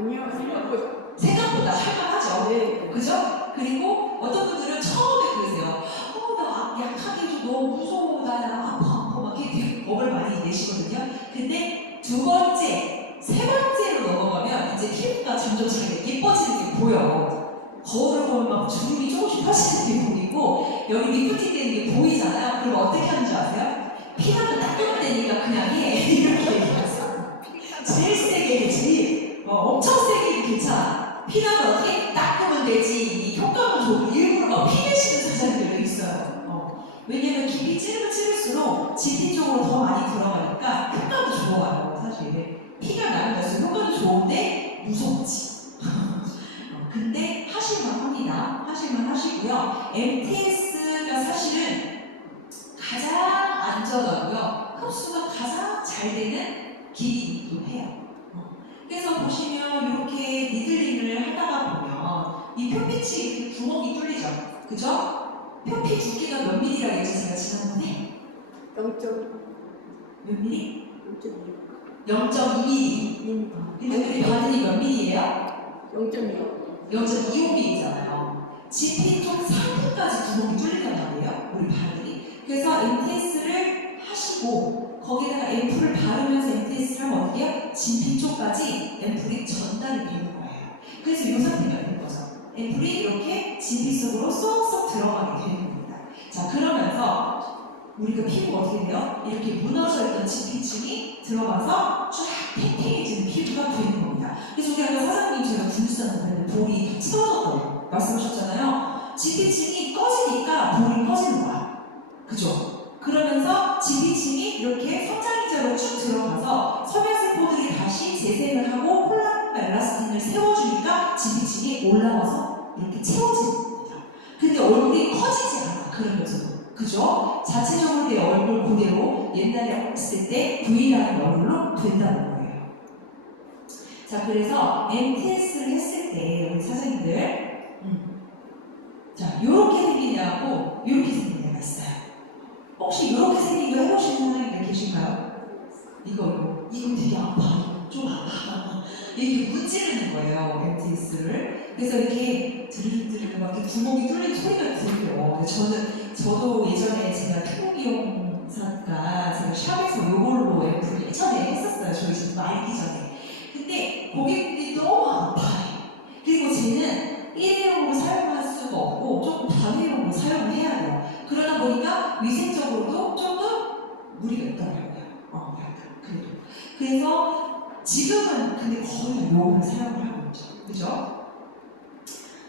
아니요, 생각보다 할만하죠. 네. 그죠? 그리고 어떤 분들은 처음에 그러세요. 나 약하게 해줘. 너무 무서워. 나 아파. 막 이렇게 겁을 많이 내시거든요. 근데 두 번째, 세 번째로 넘어가면 이제 피부가 점점 자기가 예뻐지는 게 보여요. 거울을 보면 막 주름이 조금씩 펴지는 게 보이고 여기 리프팅 되는 게 보이잖아요. 그럼 어떻게 하는 줄 아세요? 피나면 닦으면 되니까 그냥 해. 이렇게 얘기했어요. 제일 세게 해지. 엄청 세게 해도 괜찮아. 피나면 어떻게 닦으면 되지. 이 효과가 좋고 일부러 막 피내시는 사람들도 있어요. 왜냐면 깊이 찌르면 찌를수록 진피 쪽으로 더 많이 들어가니까 효과도 좋아요. 사실 피가 나는 것은 효과도 좋은데 무섭지. 근데 하실만 합니다. 하실만 하시고요. MTS가 사실은 가장 안전하고요. 흡수가 가장 잘 되는 기기이기도 해요. 그래서 보시면 이렇게 니들링을 하다가 보면 이 표피치 이렇게 구멍이 뚫리죠. 그죠? 표피 두께가 몇 미리라고 했지 제가 지난번에? 0.2. 몇 미리? 0.2. 0.2mm. 근데 우리 바늘이 몇 미리예요? 0.2. 0.25mm잖아요. GP 쪽 상부까지 구멍이 뚫린단 말이에요. 우리 바늘이. 그래서 MTS를 하시고 거기다가 앰플을 바르면서 MTS를 하면 어떻게 해요? 진피 쪽까지 앰플이 전달이 되는 거예요. 그래서 이 상태가 되는 거죠. 앰플이 이렇게 진피 속으로 쏙쏙 들어가게 되는 겁니다. 자, 그러면서 우리가 피부가 어떻게 돼요? 이렇게 무너져 있던 진피층이 들어가서 쫙 팽팽해지는 피부가 되는 겁니다. 그래서 우리 아까 사장님 제가 군수한테 볼이 채워졌다고 말씀하셨잖아요. 진피층이 꺼지니까 볼이 꺼지는 거야. 그죠? 그러면서 진피층이 이렇게 성장기자로 쭉 들어가서 섬유세포들이 다시 재생을 하고 콜라겐과 엘라스틴을 세워주니까 진피층이 올라와서 이렇게 채워지는 겁니다. 근데 얼굴이 커지지 않아. 그러면서도. 그죠? 자체적으로 내 얼굴 그대로 옛날에 했을 때 V라는 얼굴로 된다는 거예요. 자, 그래서 MTS를 했을 때 우리 선생님들 자, 요렇게 생긴 애하고 요렇게 생긴 애가 있어요. 혹시 요렇게 생긴 거 해보신 선생님들 계신가요? 이거 되게 아파. 좀 아파. 이렇게 문지르는 거예요, MTS를. 그래서 이렇게 드르륵 막 이렇게 구멍이 뚫린 소리가 들려요. 저도 예전에 제가 피부미용사가 제가 샵에서 요걸로 앰플을 예전에 했었어요. 저희 집 말기 전에. 근데 고객들이 너무 아파요. 그리고 쟤는 일회용으로 사용할 수가 없고 조금 다회용으로 사용을 해야 돼요. 그러다 보니까 위생적으로도 조금 무리가 있더라고요. 약간 그래도. 그래서 지금은 근데 거의 요거를 사용을 하고 있죠. 그죠?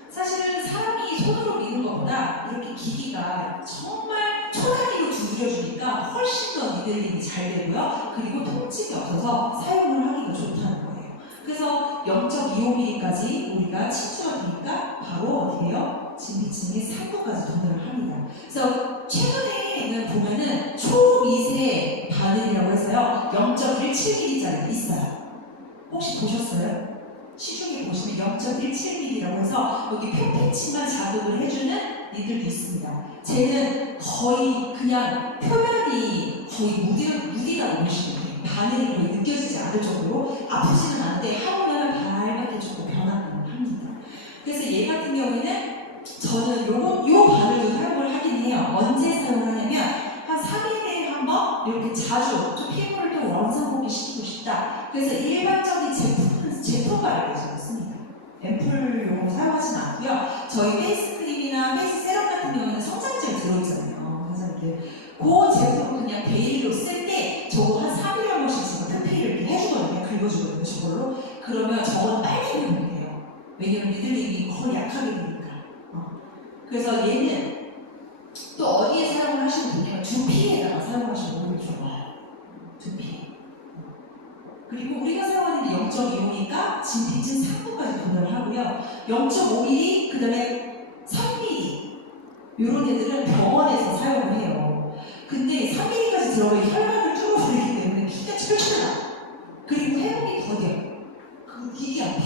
사실은 사람이 손으로 미는 것보다 이렇게 기기가 정말 초단위로 두드려주니까 훨씬 더 니들링이 잘 되고요. 그리고 통증이 없어서 사용을 하기가 좋다는 거예요. 그래서 0.25mm까지 우리가 침투가 되니까 바로 어떻게 해요? 진피층의 상부까지 도달을 합니다. 그래서 최근에는 보면은 초미세 바늘이라고 해서요. 0.17mm짜리가 있어요. 혹시 보셨어요? 시중에 보시면 0.17mm라고 해서 여기 표피층만 자극을 해주는 니들도 있습니다. 쟤는 거의 그냥 표면이 거의 무디가 보이시면 돼요. 바늘이 거의 느껴지지 않을 정도로 아프지는 않은데 하루면 밝게 조금 변화를 합니다. 그래서 얘 같은 경우에는 저는 요 바늘도 사용을 하긴 해요. 언제 사용하냐면 한 3일에 한 번 이렇게 자주 좀 피부를 또 원상복귀 시키고 싶다. 그래서 일반적인 제품 바르고 씁니다. 앰플용으로 사용하진 않고요. 저희 페이스 크림이나 페이스 세럼 같은 경우는 성장제가 들어있잖아요. 그래서 이렇게 그 제품 그냥 데일리로 쓸 때 저거 한 3일에 한 번씩 제가 표피를 이렇게 해주거든요. 긁어주거든요. 저걸로. 그러면 저건 빨리 변해요. 왜냐면 니들링이 거의 약하게 되니까. 그래서 얘는 또 어디에 사용을 하시면 되냐면 두피에다가 사용하시면 너무 좋아요. 두피. 그리고 우리가 사용하는 게 0.25mm니까 진피층 상부까지 도달을 하고요. 0.5mm, 그 다음에 3mm 이런 애들은 병원에서 사용을 해요. 근데 3mm까지 들어가면 혈관을 뚫어버리기 때문에 피가 철철나. 그리고 회복이 더뎌요. 그거 되게 아파.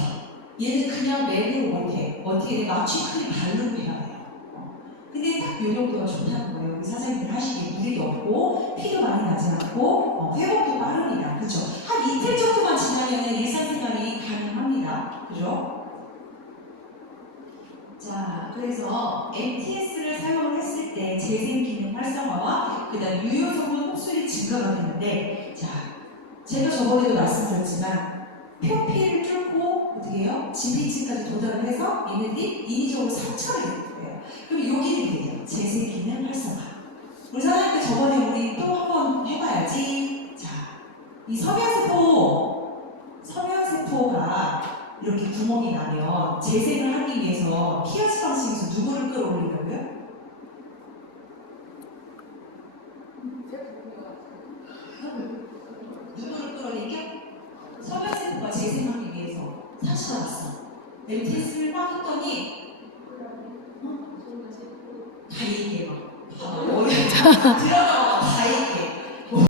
얘는 그냥 맥으로 못해. 어떻게 돼? 마취 크림 바르고 해야 돼요. 근데 딱 요 정도가 좋다는 거예요. 우리 사장님들 하시기에 무리도 없고 피도 많이 나지 않고 회복도 빠릅니다. 그렇죠? 한 이틀 정도만 지나면 일상생활이 가능합니다. 그래서 MTS를 사용을 했을 때 재생 기능 활성화와 그다음 유효 성분 흡수율이 증가가 되는데, 자, 제가 저번에도 말씀드렸지만 표피를 뚫고 어떻게 해요? 진피층까지 도달을 해서 얘네들이 인위적으로 상처를 입고요. 그럼 요 기능이 돼요. 재생 기능 활성화. 우리 사장님께 저번에 우리 또 한번 해봐야지. 자, 이 섬유세포가 이렇게 구멍이 나면 재생을 하기 위해서 피아스 방식에서 누구를 끌어올리려고요? 누구를 끌어올리냐? 섬유세포가 재생하기 위해서 사시가 왔어. MTS를 막 했더니